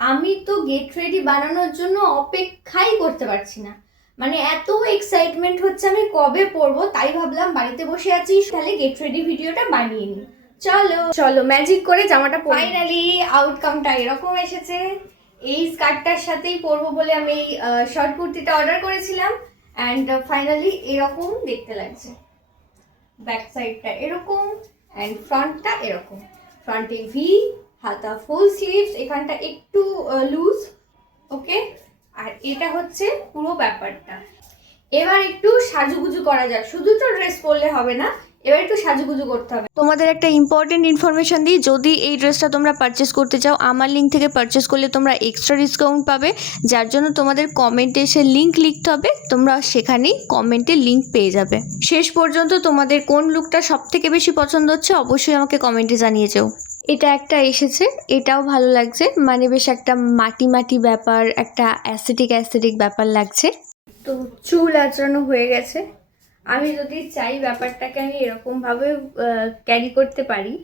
আমি তো get ready বানানোর জন্য অপেক্ষাই করতে পারছি না, মানে এত এক্সাইটমেন্ট হচ্ছে আমি কবে পরবো। তাই ভাবলাম বাড়িতে বসে আছি, তাহলে গেট রেডি ভিডিওটা বানিয়ে নিই। চলো চলো ম্যাজিক করে জামাটা ফাইনালি আউটকামটা এরকম এসেছে। এই স্কার্টটার সাথেই পরবো বলে আমি এই শর্ট কুর্তিটা অর্ডার করেছিলাম, অ্যান্ড ফাইনালি এরকম দেখতে লাগছে। ব্যাক সাইডটা এরকম অ্যান্ড ফ্রন্টটা এরকম। ফ্রন্টে ভি, হাতা ফুল স্লিভস, এখানটা একটু লুজ, ওকে। আর এটা হচ্ছে পুরো ব্যাপারটা। এবার একটু সাজুগুজু করা যাক, শুধু তো ড্রেস পরলে হবে না, এবার একটু সাজুগুজু করতে হবে। তোমাদের একটা ইম্পর্টেন্ট ইনফরমেশন দিই, যদি এই ড্রেসটা তোমরা পারচেস করতে চাও আমার লিঙ্ক থেকে পারচেস করলে তোমরা এক্সট্রা ডিসকাউন্ট পাবে, যার জন্য তোমাদের কমেন্টে এসে লিঙ্ক লিখতে হবে, তোমরা সেখানেই কমেন্টে লিঙ্ক পেয়ে যাবে। শেষ পর্যন্ত তোমাদের কোন লুকটা সব থেকে বেশি পছন্দ হচ্ছে অবশ্যই আমাকে কমেন্টে জানিয়ে যাও। এটা একটা এসেছে, এটাও ভালো লাগছে, মানে বেশ একটা মাটি মাটি ব্যাপার, একটা অ্যাসথেটিক ব্যাপার লাগছে। তো চুল আঁচড়ানো হয়ে গেছে। আমি যদি চাই ব্যাপারটাকে আমি এরকম ভাবে ক্যারি করতে পারি,